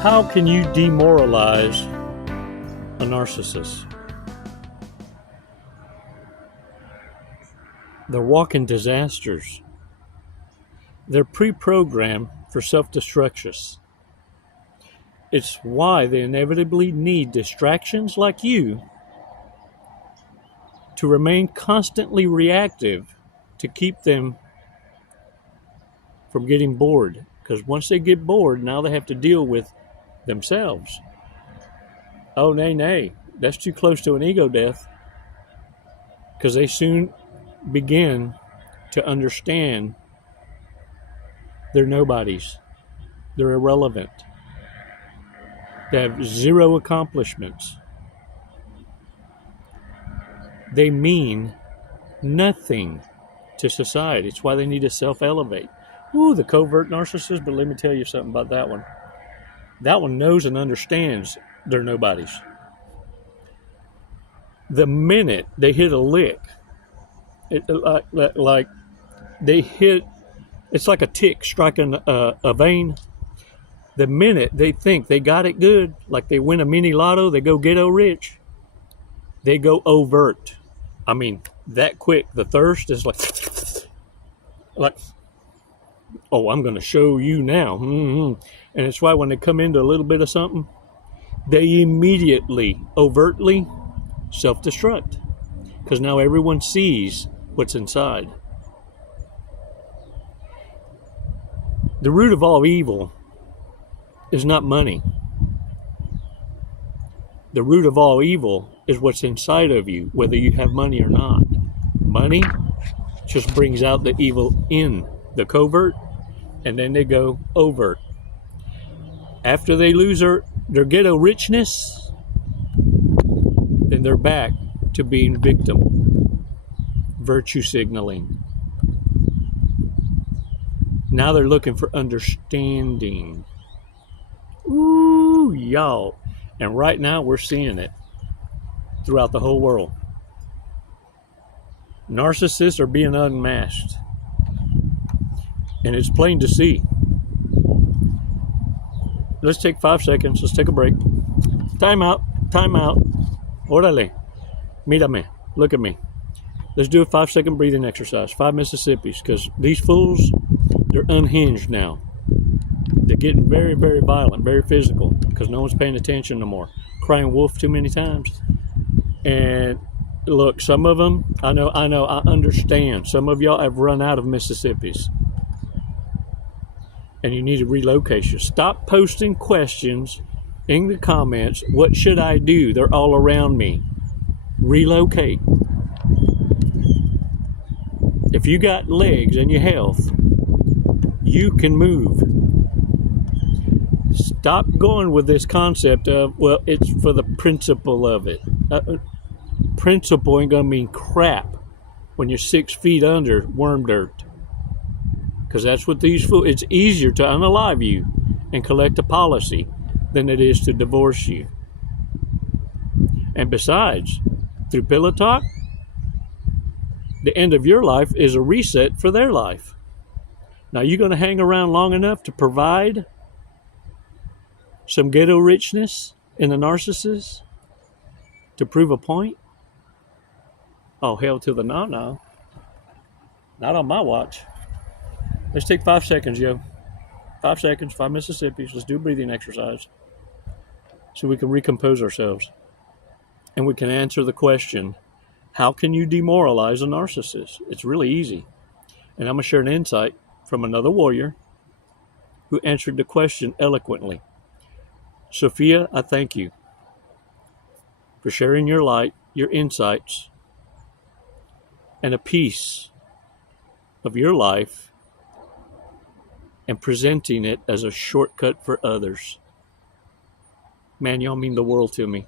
How can you demoralize a narcissist? They're walking disasters. They're pre-programmed for self-destruction. It's why they inevitably need distractions like you to remain constantly reactive to keep them from getting bored. Because once they get bored, now they have to deal with themselves. Oh, nay, that's too close to an ego death, because they soon begin to understand they're nobodies. They're irrelevant. They have zero accomplishments. They mean nothing to society. It's why they need to self-elevate. Ooh, the covert narcissist, but let me tell you something about that one. That one knows and understands they're nobodies. The minute they hit a lick, like they hit, it's like a tick striking a vein. The minute they think they got it good, like they win a mini lotto, they go ghetto rich, they go overt. I mean, that quick. The thirst is like, oh, I'm going to show you now. Mm-hmm. And it's why when they come into a little bit of something, they immediately, overtly self-destruct. Because now everyone sees what's inside. The root of all evil is not money. The root of all evil is what's inside of you, whether you have money or not. Money just brings out the evil in the covert, and then they go overt. After they lose their ghetto richness, then they're back to being victim, virtue signaling. Now they're looking for understanding. Ooh, y'all. And right now we're seeing it throughout the whole world. Narcissists are being unmasked. And it's plain to see. Let's take 5 seconds. Let's take a break. Time out. Time out. Órale. Mírame. Look at me. Let's do a 5-second breathing exercise. 5 Mississippis. Because these fools, they're unhinged now. They're getting very, very violent, very physical. Because no one's paying attention no more. Crying wolf too many times. And look, some of them, I know, I understand. Some of y'all have run out of Mississippis. And you need to relocate you. Stop posting questions in the comments. What should I do? They're all around me. Relocate. If you got legs and your health, you can move. Stop going with this concept of, well, it's for the principle of it. Principle ain't going to mean crap when you're 6 feet under worm dirt. Because that's what these fools, it's easier to unalive you and collect a policy than it is to divorce you. And besides, through Pillow Talk, the end of your life is a reset for their life. Now, you're going to hang around long enough to provide some ghetto richness in the narcissist to prove a point? Oh, hell to the no. Not on my watch. Let's take 5 seconds, yo. 5 seconds, 5 Mississippis. Let's do a breathing exercise so we can recompose ourselves. And we can answer the question, how can you demoralize a narcissist? It's really easy. And I'm going to share an insight from another warrior who answered the question eloquently. Sophia, I thank you for sharing your light, your insights, and a piece of your life and presenting it as a shortcut for others. Man, y'all mean the world to me.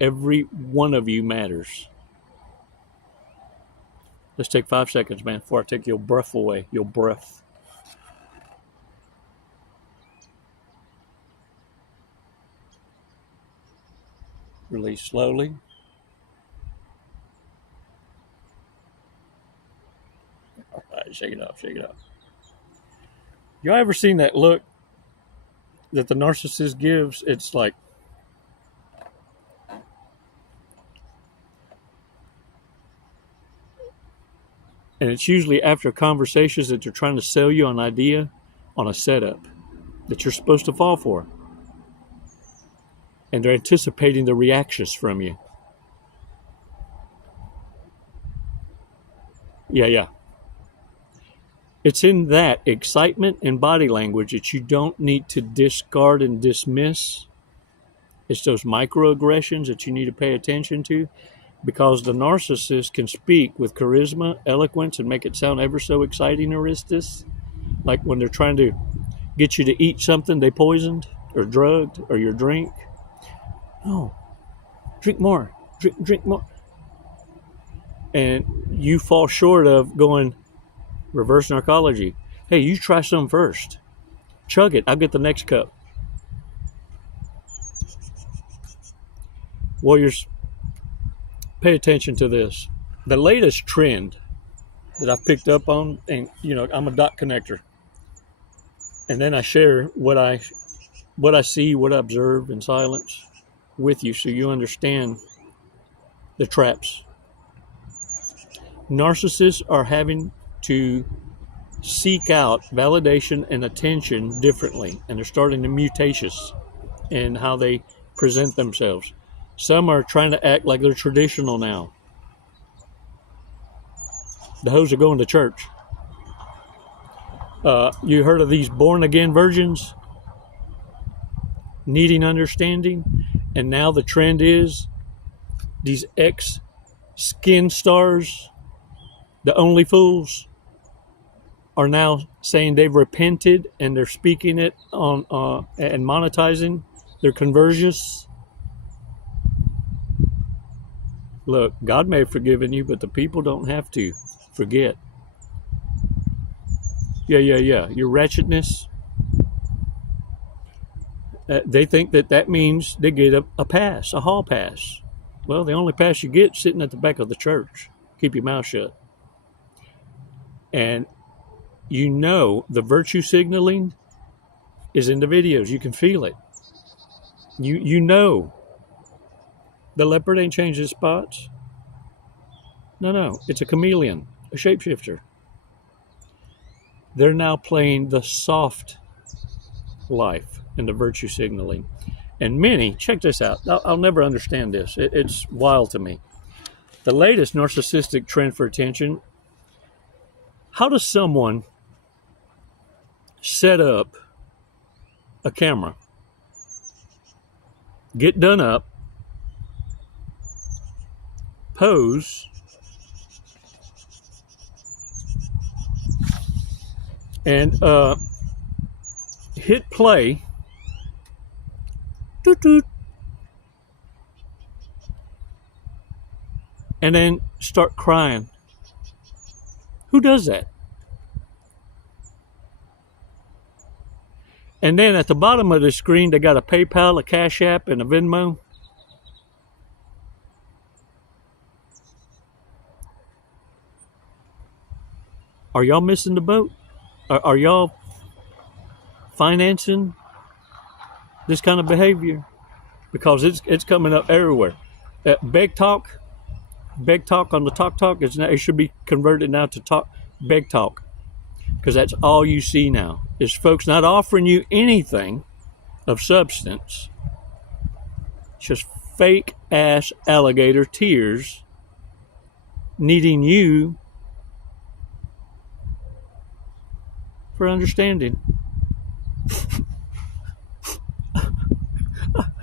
Every one of you matters. Let's take 5 seconds, man, before I take your breath away. Your breath. Release slowly. All right, shake it off, shake it off. Y'all ever seen that look that the narcissist gives, it's like, and it's usually after conversations that they're trying to sell you an idea on a setup that you're supposed to fall for. And they're anticipating the reactions from you. Yeah. It's in that excitement and body language that you don't need to discard and dismiss. It's those microaggressions that you need to pay attention to, because the narcissist can speak with charisma, eloquence, and make it sound ever so exciting, Aristus. Like when they're trying to get you to eat something they poisoned or drugged, or your drink. No, drink more, drink more. And you fall short of going reverse narcology. Hey, you try some first. Chug it. I'll get the next cup. Warriors, pay attention to this. The latest trend that I've picked up on, and I'm a dot connector. And then I share what I see, what I observe in silence with you, so you understand the traps. Narcissists are having to seek out validation and attention differently, and they're starting to mutations in how they present themselves. Some are trying to act like they're traditional now. The hoes are going to church. You heard of these born-again virgins needing understanding? And now the trend is these ex-skin stars, the only fools, are now saying they've repented, and they're speaking it on and monetizing their conversions. Look, God may have forgiven you, but the people don't have to forget. Yeah. Your wretchedness. They think that means they get a pass, a hall pass. Well, the only pass you get is sitting at the back of the church. Keep your mouth shut. And the virtue signaling is in the videos. You can feel it. You know. The leopard ain't changed his spots. No. It's a chameleon, a shapeshifter. They're now playing the soft life in the virtue signaling. And many, check this out. I'll never understand this. It's wild to me. The latest narcissistic trend for attention. How does someone set up a camera, get done up, pose, and hit play, and then start crying? Who does that? And then at the bottom of the screen, they got a PayPal, a Cash App, and a Venmo. Are y'all missing the boat? Are y'all financing this kind of behavior? Because it's coming up everywhere. BEG TOK on the Talk, it should be converted now to BEG TOK, because that's all you see now is folks not offering you anything of substance, just fake ass alligator tears, needing you for understanding.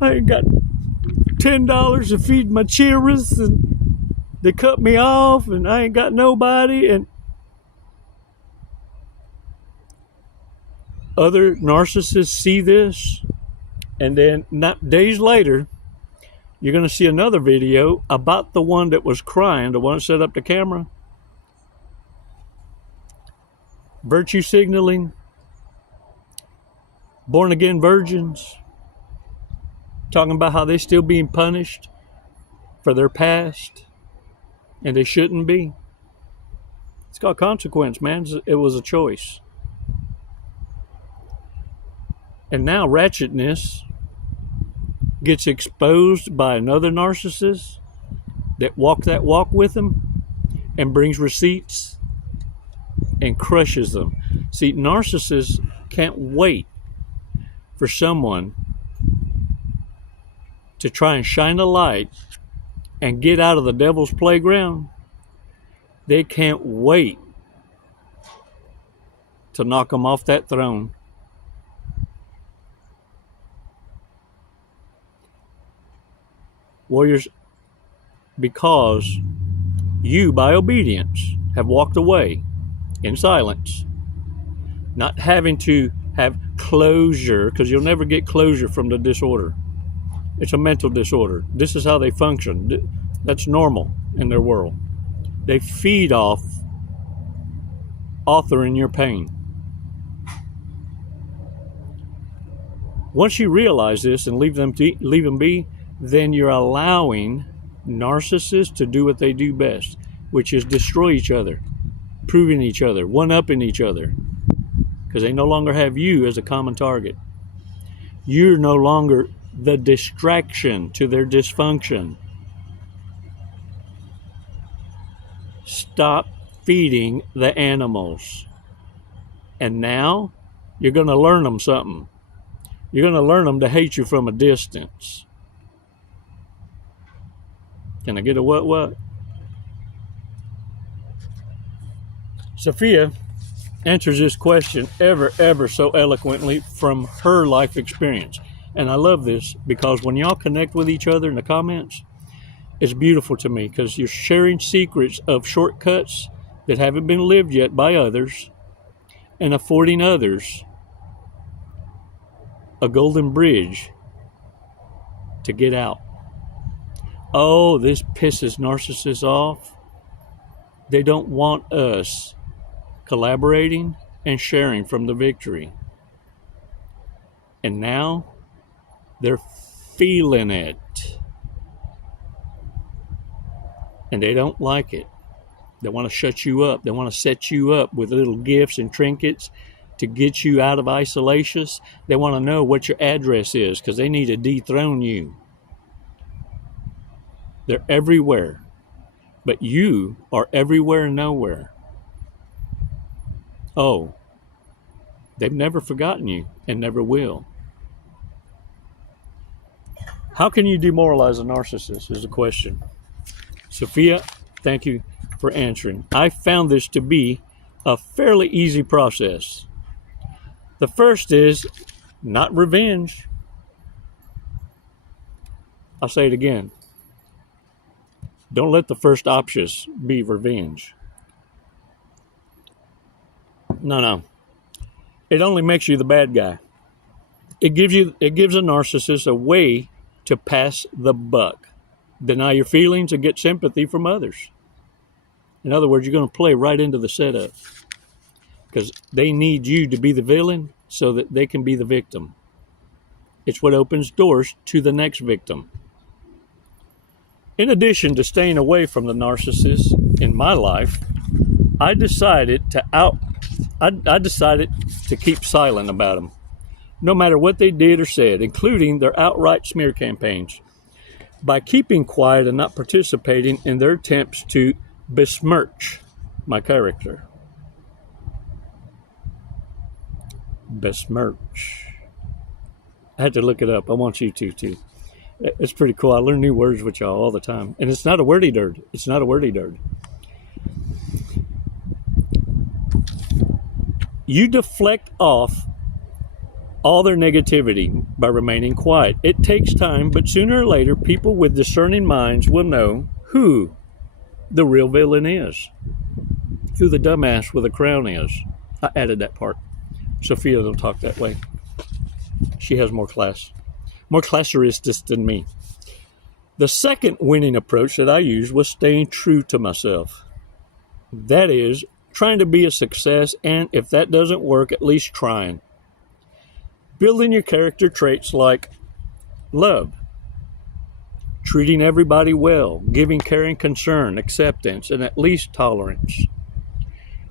I ain't got $10 to feed my children, and they cut me off, and I ain't got nobody. And other narcissists see this, and then not days later, you're going to see another video about the one that was crying, the one that set up the camera. Virtue signaling, born-again virgins, talking about how they're still being punished for their past, and they shouldn't be. It's called consequence, man. It was a choice. And now ratchetness gets exposed by another narcissist that walked that walk with them and brings receipts and crushes them. See, narcissists can't wait for someone to try and shine a light and get out of the devil's playground. They can't wait to knock them off that throne. Warriors, because you, by obedience, have walked away in silence, not having to have closure, because you'll never get closure from the disorder. It's a mental disorder. This is how they function. That's normal in their world. They feed off authoring your pain. Once you realize this and leave them be, then you're allowing narcissists to do what they do best, which is destroy each other, proving each other, one-upping each other, because they no longer have you as a common target. You're no longer the distraction to their dysfunction. Stop feeding the animals. And now you're going to learn them something. You're going to learn them to hate you from a distance. Can I get a what? Sophia answers this question ever so eloquently from her life experience. And I love this because when y'all connect with each other in the comments, it's beautiful to me because you're sharing secrets of shortcuts that haven't been lived yet by others and affording others a golden bridge to get out. Oh, this pisses narcissists off. They don't want us collaborating and sharing from the victory. And now they're feeling it. And they don't like it. They want to shut you up. They want to set you up with little gifts and trinkets to get you out of isolation. They want to know what your address is because they need to dethrone you. They're everywhere. But you are everywhere and nowhere. Oh, they've never forgotten you and never will. How can you demoralize a narcissist is the question. Sophia, thank you for answering. I found this to be a fairly easy process. The first is not revenge. I'll say it again. Don't let the first option be revenge. No. It only makes you the bad guy. It gives a narcissist a way to pass the buck. Deny your feelings and get sympathy from others. In other words, you're going to play right into the setup because they need you to be the villain so that they can be the victim. It's what opens doors to the next victim. In addition to staying away from the narcissist in my life, I decided to keep silent about them, no matter what they did or said, including their outright smear campaigns. By keeping quiet and not participating in their attempts to besmirch my character. Besmirch. I had to look it up. I want you to too. It's pretty cool. I learn new words with y'all all the time. And it's not a wordy nerd. It's not a wordy nerd. You deflect off all their negativity by remaining quiet. It takes time, but sooner or later, people with discerning minds will know who the real villain is, who the dumbass with a crown is. I added that part. Sophia don't talk that way. She has more classeristics than me. The second winning approach that I used was staying true to myself. That is, trying to be a success, and if that doesn't work, at least trying. Building your character traits like love, treating everybody well, giving caring concern, acceptance, and at least tolerance.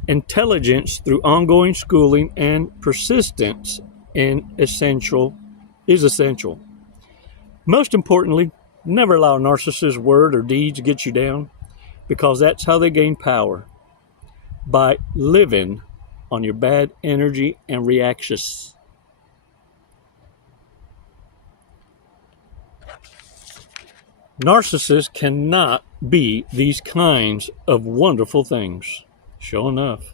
Intelligence through ongoing schooling and persistence essential. Most importantly, never allow a narcissist's word or deeds to get you down, because that's how they gain power, by living on your bad energy and reactions. Narcissists cannot be these kinds of wonderful things. Sure enough,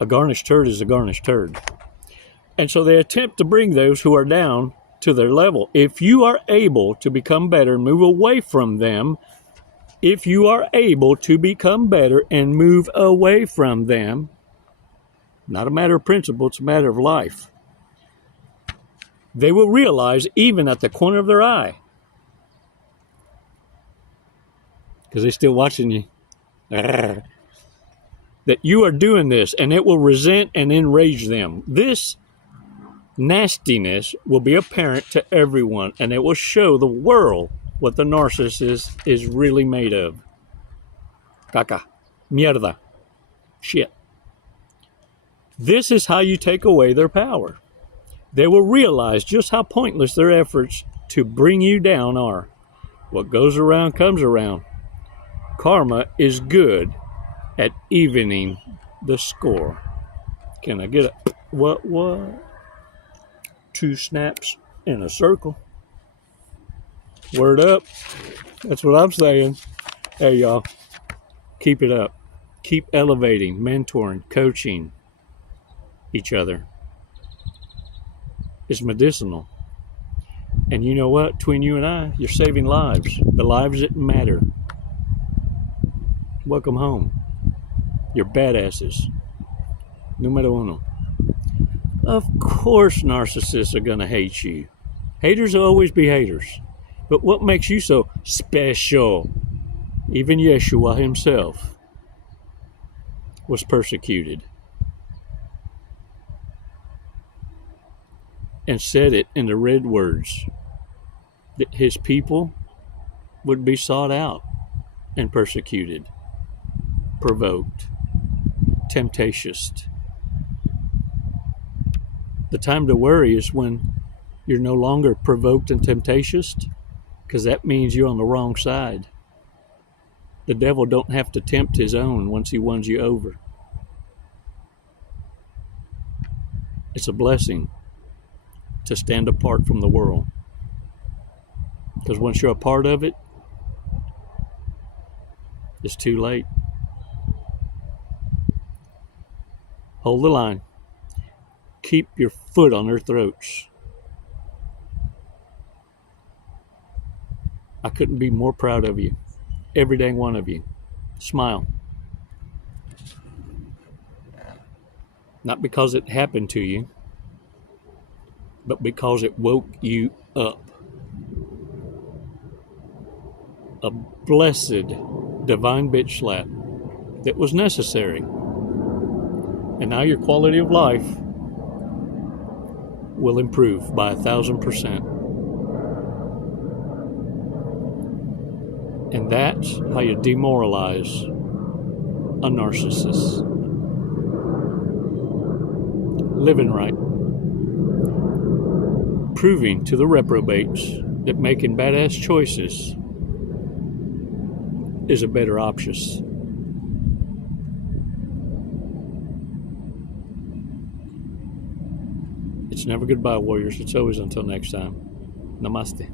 a garnished turd is a garnished turd. And so they attempt to bring those who are down to their level. If you are able to become better and move away from them, if you are able to become better and move away from them, not a matter of principle, it's a matter of life, they will realize, even at the corner of their eye, because they're still watching you, that you are doing this, and it will resent and enrage them. This nastiness will be apparent to everyone, and it will show the world what the narcissist is really made of. Caca, mierda, shit. This is how you take away their power. They will realize just how pointless their efforts to bring you down are. What goes around comes around. Karma is good at evening the score. Can I get a what? 2 snaps in a circle. Word up. That's what I'm saying. Hey, y'all. Keep it up. Keep elevating, mentoring, coaching each other. It's medicinal. And you know what? Between you and I, you're saving lives. The lives that matter. Welcome home. You're badasses. Numero uno. Of course narcissists are going to hate you. Haters will always be haters. But what makes you so special? Even Yeshua himself was persecuted. And said it in the red words, that his people would be sought out and persecuted, provoked, temptatious. The time to worry is when you're no longer provoked and temptatious, because that means you're on the wrong side. The devil don't have to tempt his own once he wins you over. It's a blessing to stand apart from the world, because once you're a part of it, it's too late. Hold the line. Keep your foot on their throats. I couldn't be more proud of you. Every dang one of you. Smile. Not because it happened to you, but because it woke you up. A blessed divine bitch slap that was necessary. And now your quality of life will improve by 1,000%. And that's how you demoralize a narcissist. Living right. Proving to the reprobates that making badass choices is a better option. It's never goodbye, warriors. It's always until next time. Namaste.